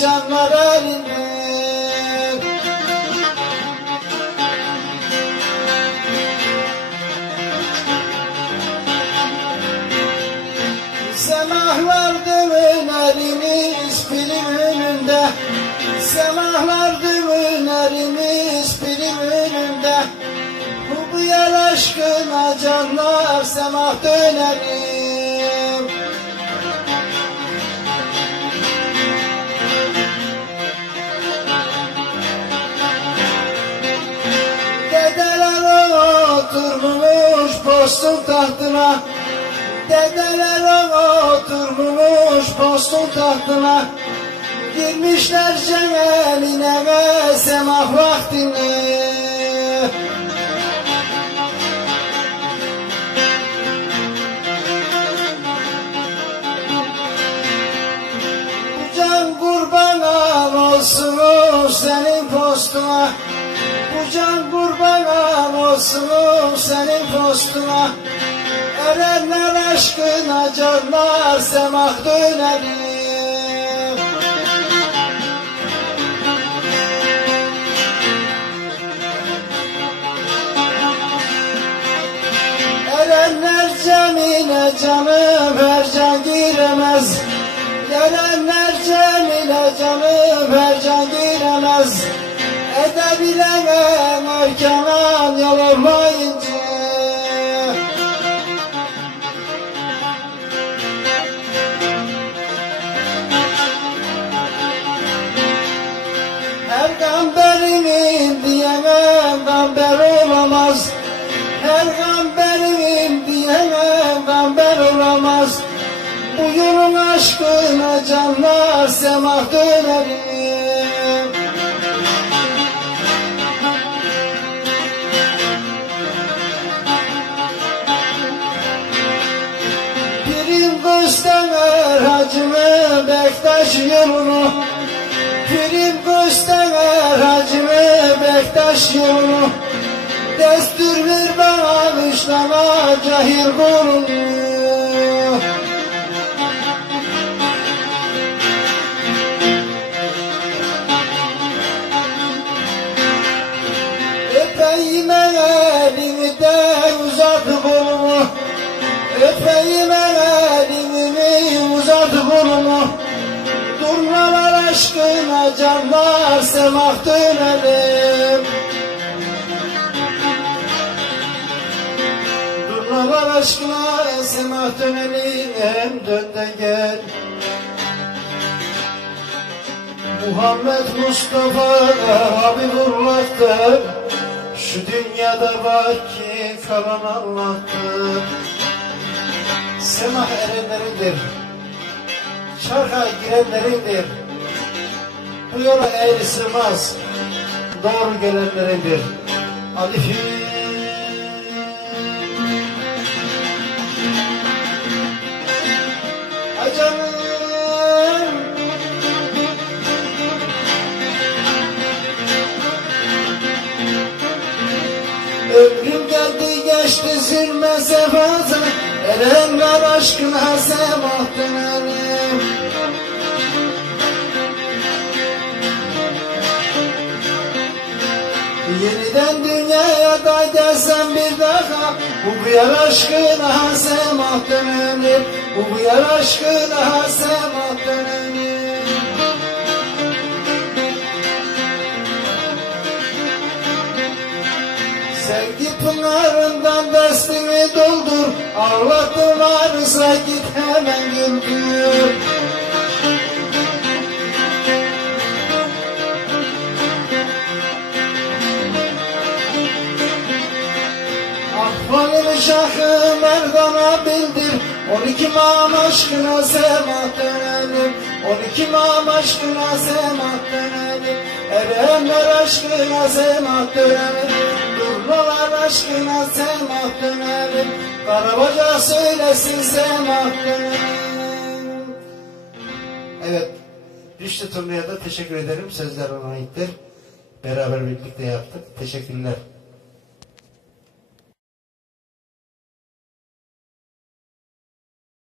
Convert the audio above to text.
canlar elinden. Semahlar dönerimiz film önünde, semahlar dönerimiz film önünde. Bu yer aşkına canlar semah dönerim. Dedeler oturmuş postun tahtına, dedeler oturmuş postun tahtına. Girmişler cemeline ve semah vaktine. Bu can kurban olsun senin postuna, bu can kurban olsun senin postuna. Erenler aşkına canlar semah dönerim. Erenler cemine canım her can giremez. Erenler cemine canım her can giremez. Edebilenen erkanan yol olmayınca. Her gamberimin diyemem gamber olamaz. Her gamberimin diyemem gamber olamaz. Bu yolun aşkına canlar semah dönerim. Pirim göster Hacı Bektaş yolunu, pirim göster Hacı Bektaş yolunu. Destur ver bana işlama cahil kulunu. Öpeyim elimi de uzat kolumu, öpeyim elimi uzat kolumu. Durmalar aşkına canlar semah dönelim. Durmalar aşkına semah dönelim, dön de gel. Muhammed Mustafa Habibullah'tır. Şu dünyada var ki kalan Allah'tır. Semah erenlerindir, çarka girenlerindir. Bu yola eğri sığmaz, doğru gelenlerindir. Alifim. Canım ömrüm geldi geçti zulme sefata. Erenler aşkına semah dönelim. Yeniden dünyaya da gelsem bir daha. Bu yer aşkına semah dönelim. Bu yer aşkına semah dönelim. Sevgi pınarından destini doldur. Ağlattın varsa git hemen güldür. Ahvalini şahı merdana bildir. 12 mam aşkına semah dönelim. 12 mam aşkına semah dönelim. Erenler aşkına semah dönelim. Durmalar aşkına semah dönelim. Karabaca söylesin semah dönelim. Evet, Rüştü Turnu'ya da teşekkür ederim. Sözler ona aittir. Beraber birlikte yaptık. Teşekkürler.